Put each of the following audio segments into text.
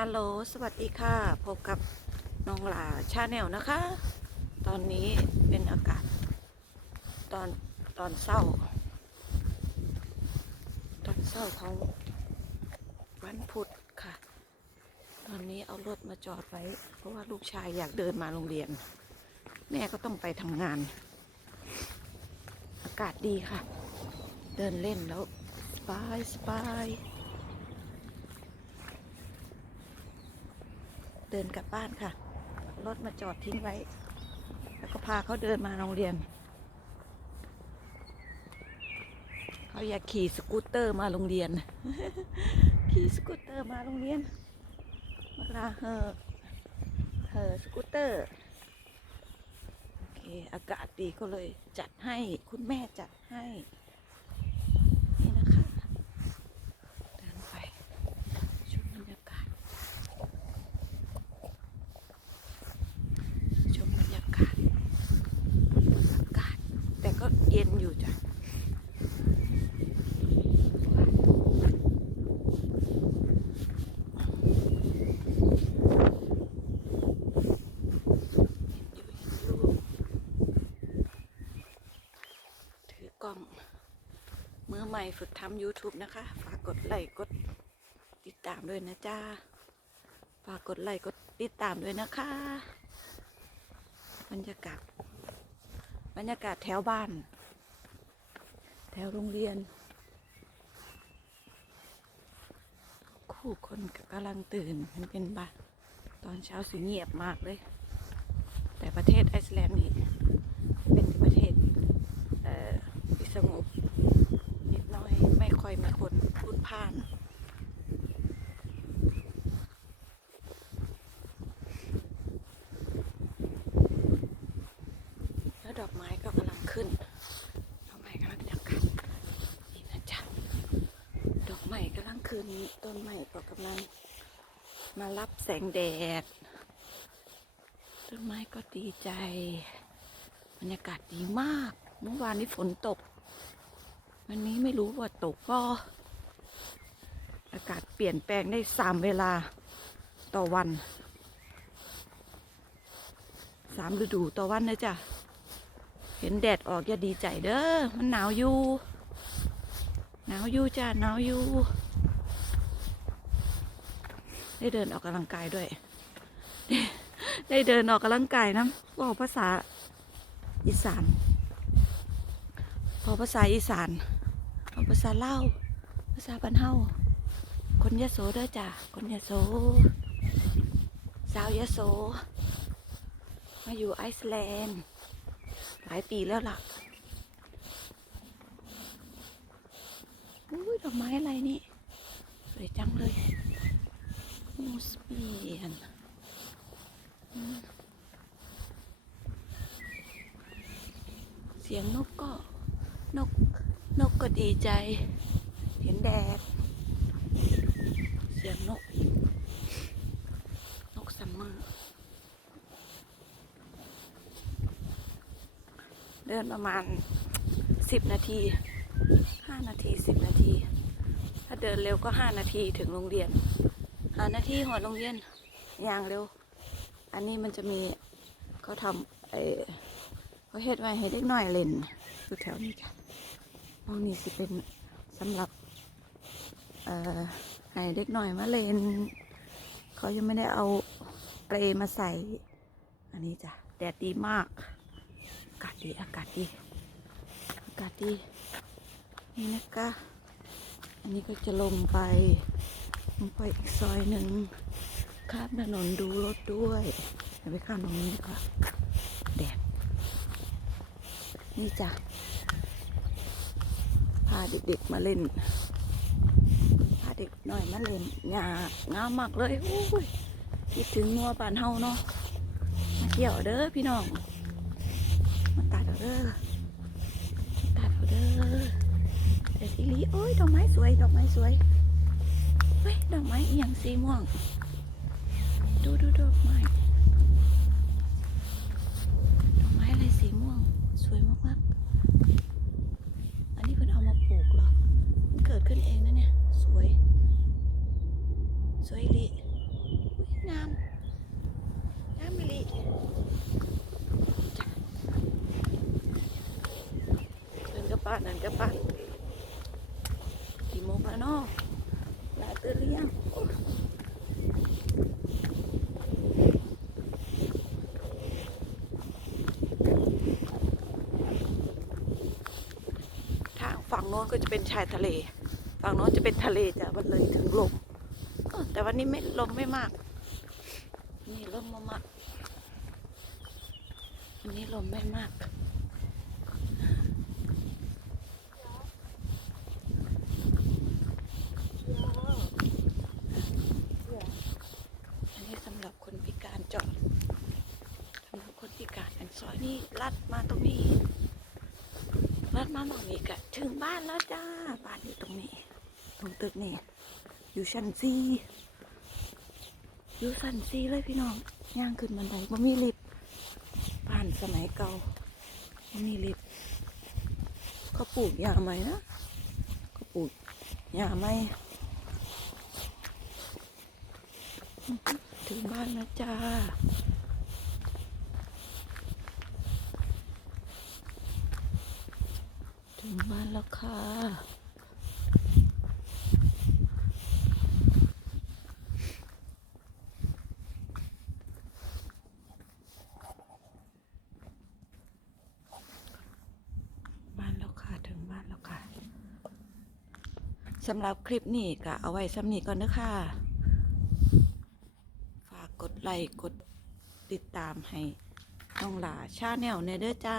ฮัลโหล สวัสดีค่ะ พบกับน้องหลาชาแนลนะคะ ตอนนี้เป็นอากาศ ตอนตอนเศร้า ตอนเศร้าของวันพุธค่ะ ตอนนี้เอารถมาจอดไว้ เพราะว่าลูกชายอยากเดินมาโรงเรียน แม่ก็ต้องไปทำงาน อากาศดีค่ะ เดินเล่นแล้ว สบายสบาย เดินกลับบ้านค่ะ รถมาจอดทิ้งไว้ แล้วก็พาเขาเดินมาโรงเรียน เขาอยากขี่สกูตเตอร์มาโรงเรียน ขี่สกูตเตอร์มาโรงเรียนเวลาเฮอเฮอสกูตเตอร์โอเคอากาศดีก็เลยจัดให้คุณแม่จัดให้ นี่นะคะ เดินไปชมบรรยากาศ ชมบรรยากาศอากาศ แต่ก็เย็นอยู่จ้ะถือกล้องมือใหม่ฝึกทำ YouTube นะคะ ฝากกดไลค์กดติดตามด้วยนะจ้าฝากกดไลค์กดติดตามด้วยนะคะ บรรยากาศ บรรยากาศแถวบ้าน แถวโรงเรียน คู่คนกำลังตื่นมันเป็นบ้านตอนเช้าสีเงียบมากเลย แต่ประเทศไอซ์แลนด์นี่เป็นประเทศเอ่อที่สงบนิดน้อยไม่ค่อยมีคนพูดพ่าน แล้วดอกไม้ก็กำลังขึ้น ดอกไม้กำลังจะขึ้นนี่นะจ๊ะ ดอกไม้กำลังขึ้ นต้นไม้ก็กำลังมารับแสงแดด ต้นไม้ก็ดีใจ บรรยากาศดีมาก เมื่อวานนี้ฝนตก วันนี้ไม่รู้ว่าตกก็ อากาศเปลี่ยนแปลงได้สามเวลาต่อวันสามฤดูต่อวันนะจ๊ะ เห็นแดดออกอย่าดีใจเด้อ มันหนาวอยู่ หนาวอยู่จ้าหนาวอยู่ ได้เดินออกกำลังกายด้วย ได้เดินออกกำลังกายนะบอกภาษาอีสานพอภาษาอีสานเอาภาษาเล่าภาษาบ้านเฮาคนยะโสเด้อจ้ะคนยะโสสาวยะโส มาอยู่ไอซ์แลนด์หลายปีแล้วล่ะอุ้ยดอกไม้อะไรนี่ สวยจังเลย มูสเปียนอืมเสียงนกก็นกนกก็ดีใจ เห็นแดด เสียงนก นกซัมเมอร์เดินประมาณสิบนาทีห้านาทีสิบนาที ถ้าเดินเร็วก็ห้านาทีถึงโรงเรียน ห้านาทีหอดโรงเรียนอย่างเร็ว อันนี้มันจะมีเขาทำไอเขาเฮ็ดไว้ให้เด็กน้อยเล่นอยู่แถวนี้ค่ะตรงนี้สิเป็นสำหรับเอ่อให้เด็กน้อยมาเล่นเขายังไม่ได้เอาเปลมาใส่ อันนี้จ้ะแดดดีมากอากาศดีอากาศดีอากาศดีนี่นะคะอันนี้ก็จะลงไป ลงไปอีกซอยหนึ่งข้ามถนนดูรถด้วยเดี๋ยวไปข้ามตรงนี้ดีกว่าแดดนี่จ้ะพาเด็กๆมาเล่นพาเด็กหน่อยมาเล่นหญ้างามมากเลยโอ้ยคิดถึงงัวป่านเฮาเนาะมาเที่ยวเด้อพี่น้องมาตัดเอาเด้อมาตัดเอาเด้อเด็ดอีลีโอ้ยดอกไม้สวยดอกไม้สวย เฮ้ยดอกไม้อย่างสีม่วง ดูดูดอกไม้ดอกไม้อะไรสีม่วง สวยมากๆ อันนี้เพิ่นเอามาปลูกเหรอมันเกิดขึ้นเองนะเนี่ย สวย สวยลีงามงามมิลิเดินกับป้านนั่นกับป้านกี่โมงแล้วเนาะ ลาตื่นหรือยังทางฝั่งโน้นก็จะเป็นชายทะเล ฝั่งโน้นจะเป็นทะเลจ้ะมันเลยถึงลมแต่วันนี้ไม่ลมไม่มาก นี่ลมมามากวันนี้ลมไม่มาก อันนี้สำหรับคนพิการจอดสำหรับคนพิการ อยนี้ลัดมาตรงนี้ลัดมาตรงนี้กะถึงบ้านแล้วจ้า บ้านอยู่ตรงนี้ ตรงตึกนี่อยู่ชั้นสี่อยู่ชั้นสี่เลยพี่น้องย่างขึ้นบันไดบ่มีลิฟต์บ้านสมัยเก่าบ่มีลิฟต์เขาปลูกยาไหมนะเขาปลูกยาไหมถึงบ้านแล้วจ้า ถึงบ้าน แล้วค่ะบ้านแล้วค่ะถึงบ้านแล้วค่ะสำหรับคลิปนี้ก็เอาไว้สำนีก่อนนะคะ ฝากกดไลค์กดติดตามให้น้องหลาชาแนลเนเด้อจ้า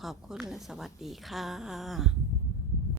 ขอบคุณและสวัสดีค่ะ